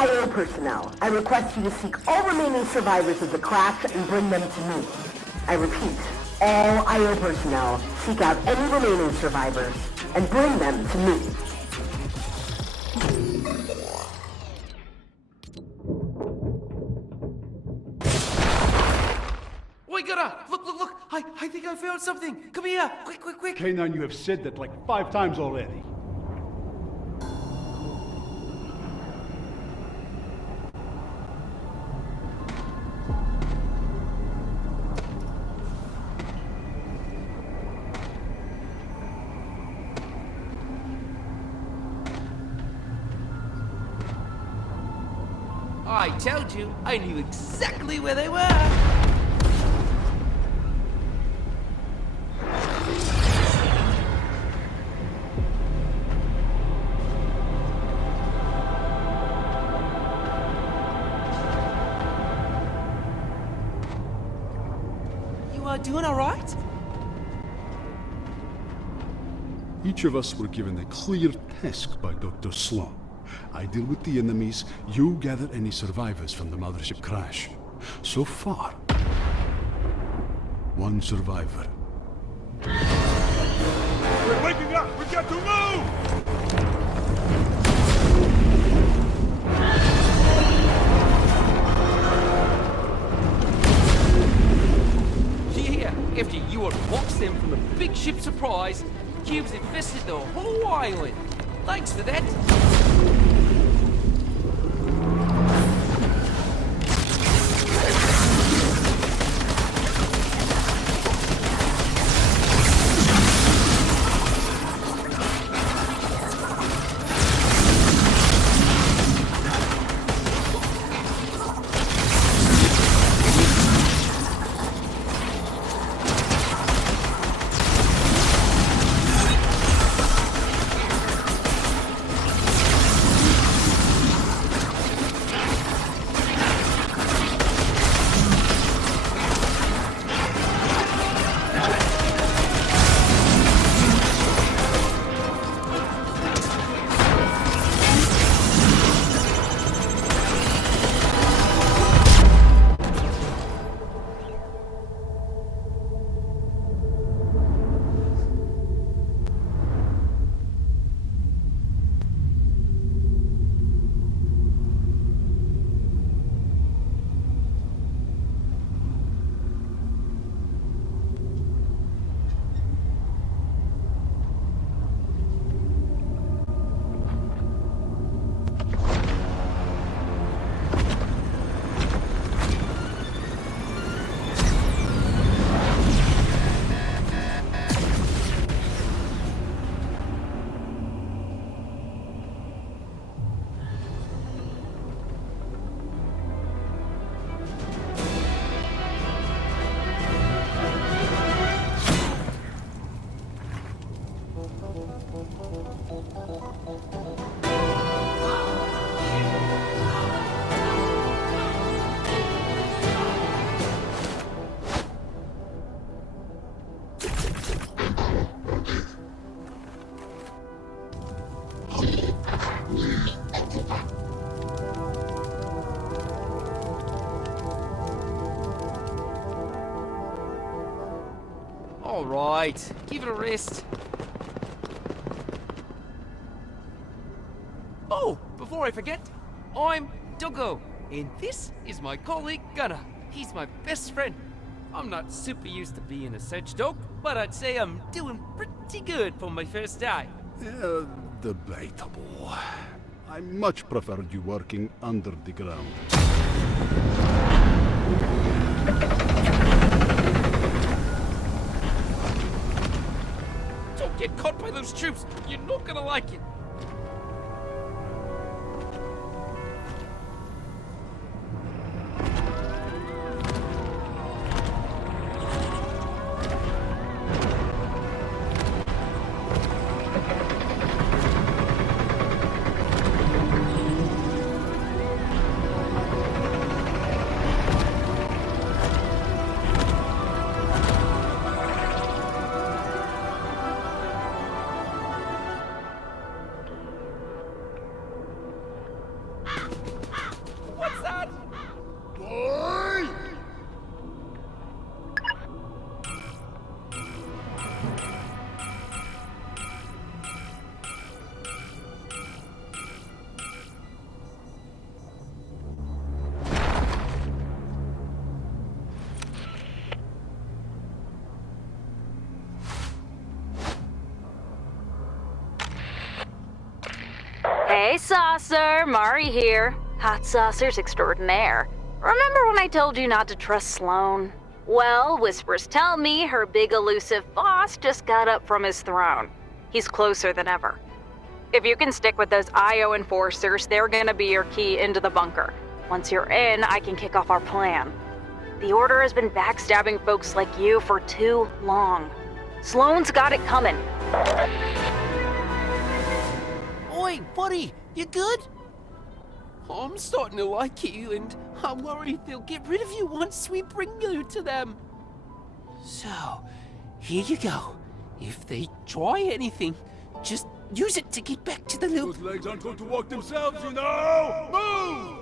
IO personnel, I request you to seek all remaining survivors of the crash and bring them to me. I repeat, all IO personnel, seek out any remaining survivors and bring them to me. We gotta! Look! I think I found something! Come here! Quick! K9, you have said that like 5 times already. I told you, I knew exactly where they were! You are doing alright? Each of us were given a clear task by Dr. Sloan. I deal with the enemies, you gather any survivors from the mothership crash. So far, 1 survivor. We're waking up! We've got to move! Yeah, after you unboxed them from the big ship Surprise, cubes infested the whole island. Thanks for that. Alright, give it a rest. Oh, before I forget, I'm Doggo, and this is my colleague Gunner. He's my best friend. I'm not super used to being a search dog, but I'd say I'm doing pretty good for my first day. Debatable. I much preferred you working under the ground. Don't get caught by those troops. You're not gonna like it. Hey, Saucer, Mari here. Hot saucers extraordinaire. Remember when I told you not to trust Sloane? Well, whispers tell me her big elusive boss just got up from his throne. He's closer than ever. If you can stick with those IO enforcers, they're gonna be your key into the bunker. Once you're in, I can kick off our plan. The Order has been backstabbing folks like you for too long. Sloane's got it coming. Oi, buddy, you good? I'm starting to like you, and I'm worried they'll get rid of you once we bring you to them. So, here you go. If they try anything, just use it to get back to the loop. Those legs aren't going to walk themselves, you know! Move!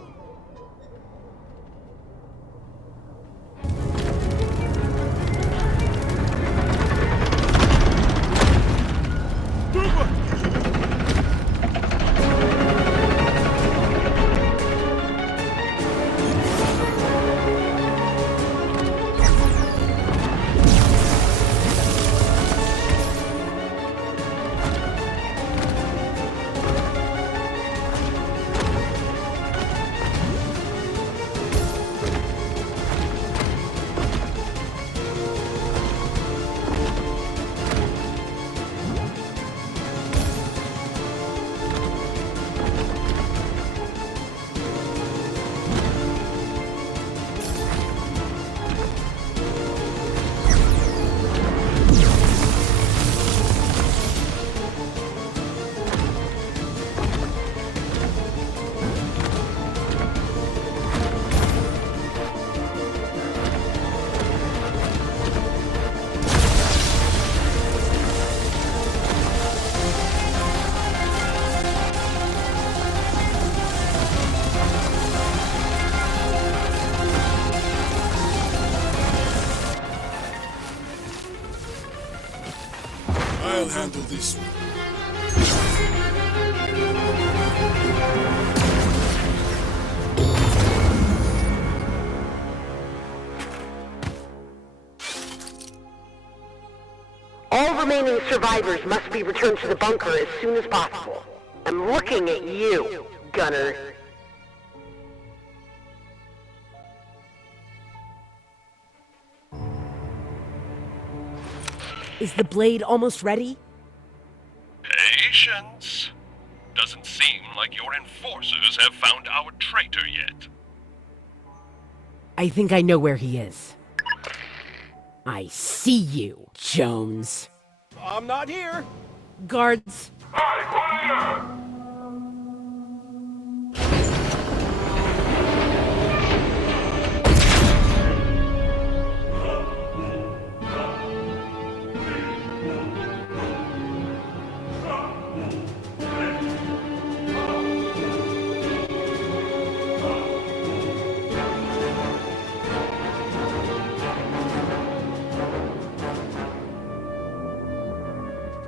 I'll handle this one. All remaining survivors must be returned to the bunker as soon as possible. I'm looking at you, Gunner. Is the blade almost ready? Patience. Doesn't seem like your enforcers have found our traitor yet. I think I know where he is. I see you, Jones. I'm not here! Guards.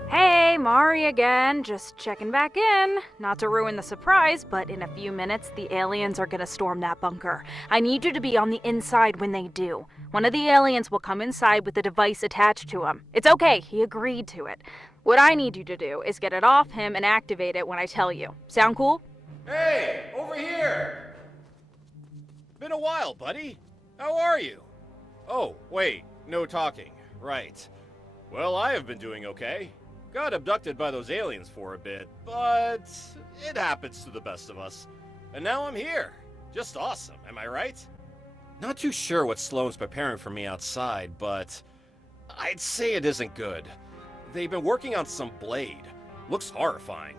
Hey, Mari again, just checking back in. Not to ruin the surprise, but in a few minutes, the aliens are gonna storm that bunker. I need you to be on the inside when they do. One of the aliens will come inside with a device attached to him. It's okay, he agreed to it. What I need you to do is get it off him and activate it when I tell you. Sound cool? Hey, over here! Been a while, buddy. How are you? Oh, wait, no talking. Right. Well, I have been doing okay. Got abducted by those aliens for a bit, but it happens to the best of us. And now I'm here. Just awesome, am I right? Not too sure what Sloane's preparing for me outside, but I'd say it isn't good. They've been working on some blade. Looks horrifying.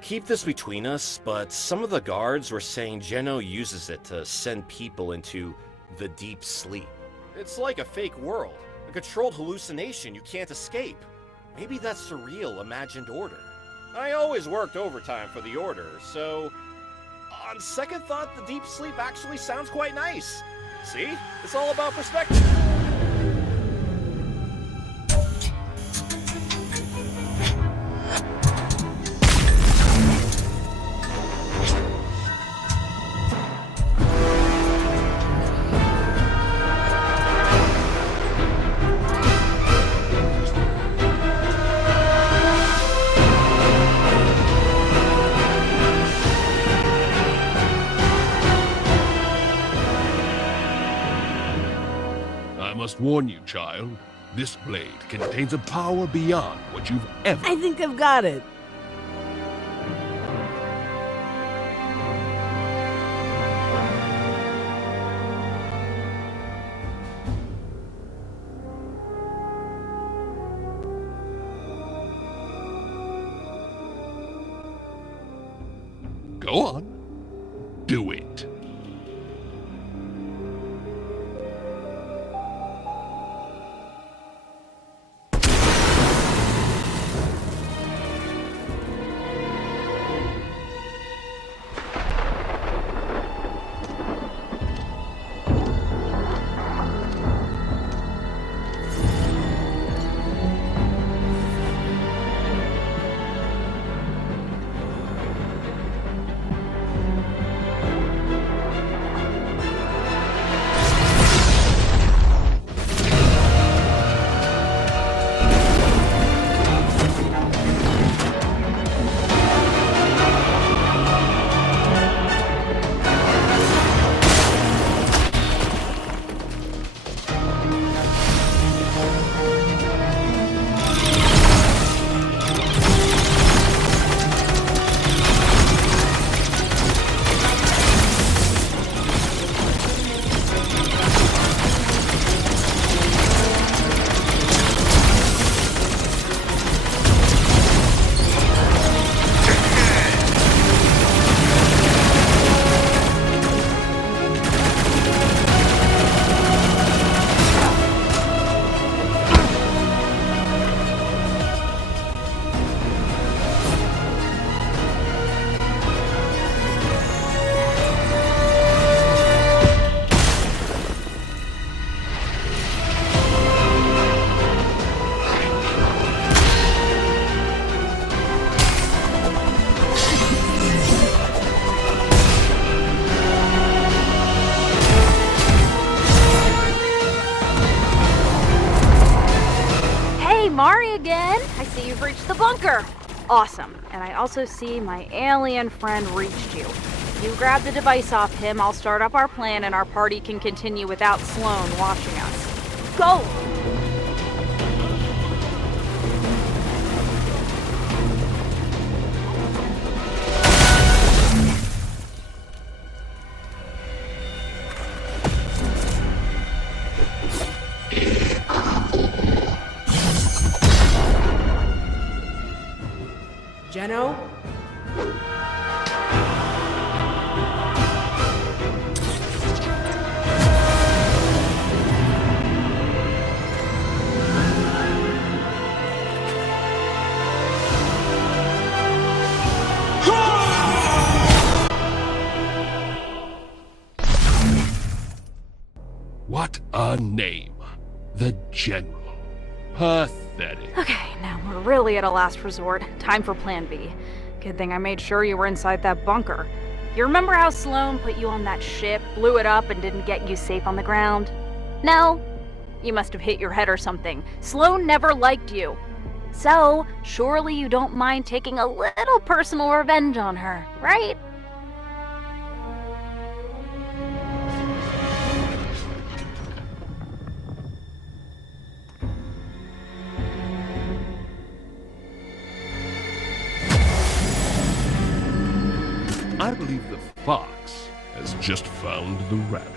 Keep this between us, but some of the guards were saying Geno uses it to send people into the deep sleep. It's like a fake world, a controlled hallucination you can't escape. Maybe that's the real imagined order. I always worked overtime for the Order, so on second thought, the deep sleep actually sounds quite nice. See? It's all about perspective. must warn you, child. This blade contains a power beyond what you've ever... I think I've got it. Go on. Do it. Mari again! I see you've reached the bunker! Awesome. And I also see my alien friend reached you. You grab the device off him, I'll start up our plan, and our party can continue without Sloan watching us. Go! Geno? What a name. The General. Pathetic. Okay, now we're really at a last resort. Time for Plan B. Good thing I made sure you were inside that bunker. You remember how Sloan put you on that ship, blew it up, and didn't get you safe on the ground? No? You must have hit your head or something. Sloan never liked you. So, surely you don't mind taking a little personal revenge on her, right? I believe the fox has just found the rabbit.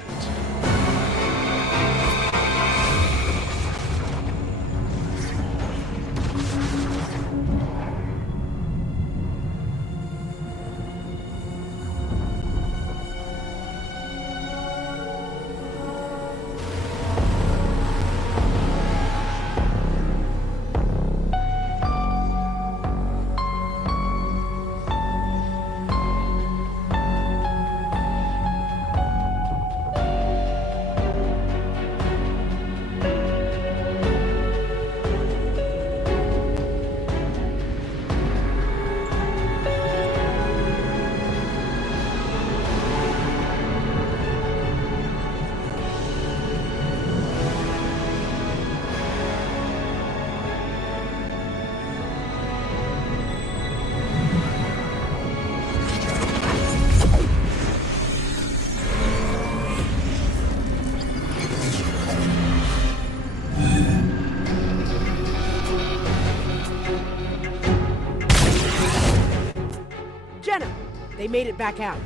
Jenna! They made it back out.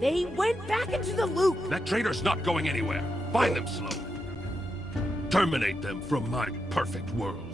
They went back into the loop! That traitor's not going anywhere. Find them, Sloan. Terminate them from my perfect world.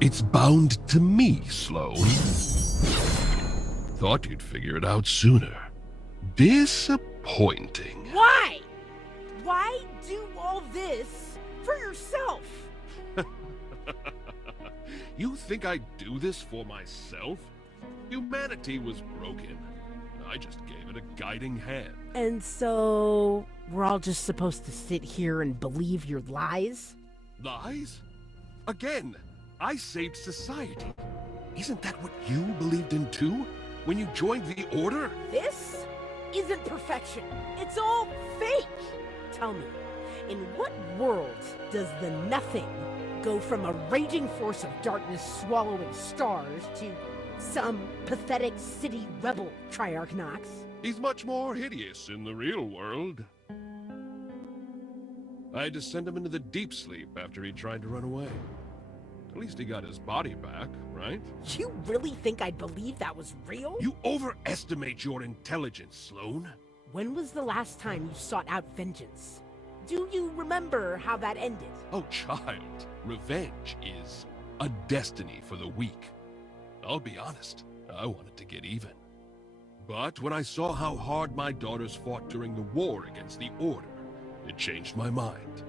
It's bound to me, Sloan. Thought you'd figure it out sooner. Disappointing. Why? Why do all this for yourself? You think I do this for myself? Humanity was broken. I just gave it a guiding hand. And so, we're all just supposed to sit here and believe your lies? Lies? Again, I saved society. Isn't that what you believed in too? When you joined the Order? This isn't perfection. It's all fake. Tell me, in what world does the nothing go from a raging force of darkness swallowing stars to some pathetic city rebel, Triarch Nox? He's much more hideous in the real world. I had to send him into the deep sleep after he tried to run away. At least he got his body back, right? You really think I'd believe that was real? You overestimate your intelligence, Sloan. When was the last time you sought out vengeance? Do you remember how that ended? Oh, child. Revenge is a destiny for the weak. I'll be honest, I wanted to get even. But when I saw how hard my daughters fought during the war against the Order, it changed my mind.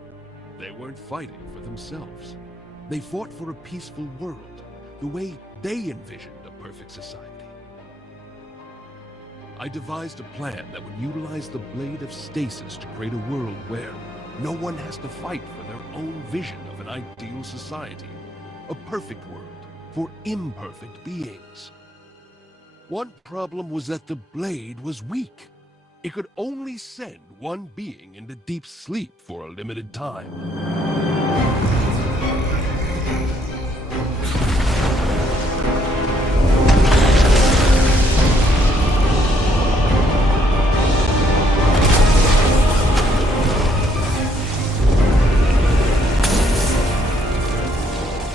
They weren't fighting for themselves. They fought for a peaceful world, the way they envisioned a perfect society. I devised a plan that would utilize the Blade of Stasis to create a world where no one has to fight for their own vision of an ideal society. A perfect world for imperfect beings. One problem was that the Blade was weak. It could only send one being into deep sleep for a limited time.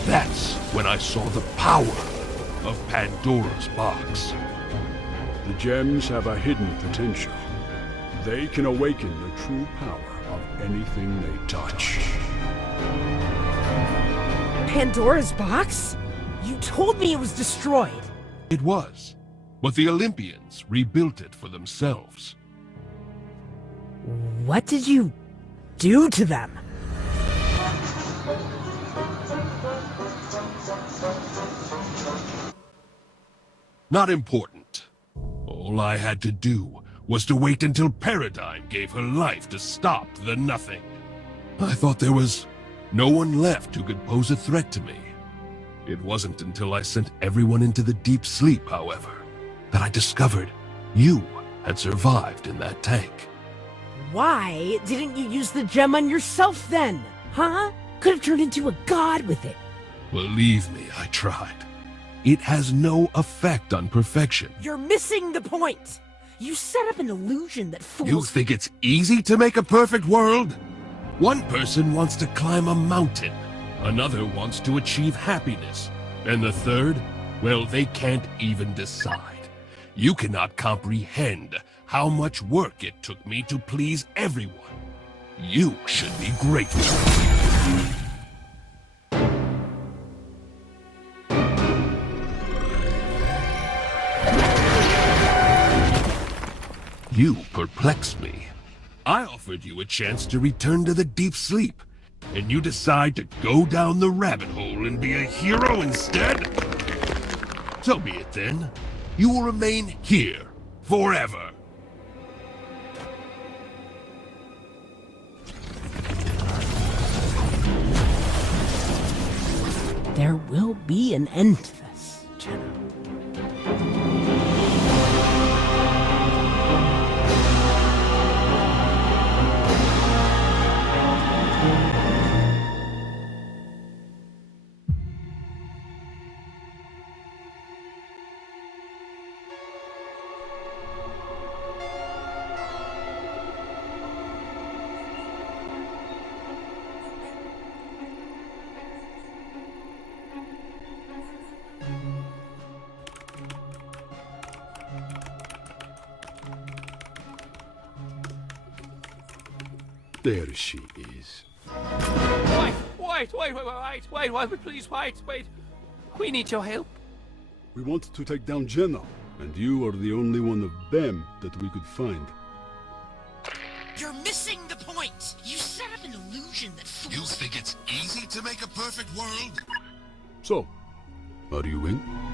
That's when I saw the power of Pandora's box. The gems have a hidden potential. They can awaken the true power of anything they touch. Pandora's box? You told me it was destroyed. It was, but the Olympians rebuilt it for themselves. What did you do to them? Not important. All I had to do was to wait until Paradigm gave her life to stop the Nothing. I thought there was no one left who could pose a threat to me. It wasn't until I sent everyone into the deep sleep, however, that I discovered you had survived in that tank. Why didn't you use the gem on yourself then? Huh? Could have turned into a god with it. Believe me, I tried. It has no effect on perfection. You're missing the point. You set up an illusion that fools— You think it's easy to make a perfect world? One person wants to climb a mountain. Another wants to achieve happiness. And the third? Well, they can't even decide. You cannot comprehend how much work it took me to please everyone. You should be grateful. You perplex me. I offered you a chance to return to the deep sleep, and you decide to go down the rabbit hole and be a hero instead? So be it then. You will remain here forever. There will be an end to this, Jenna. There she is. Wait, please, wait. We need your help. We want to take down Jenna, and you are the only one of them that we could find. You're missing the point! You set up an illusion that fools... You think it's easy to make a perfect world? So, are you in?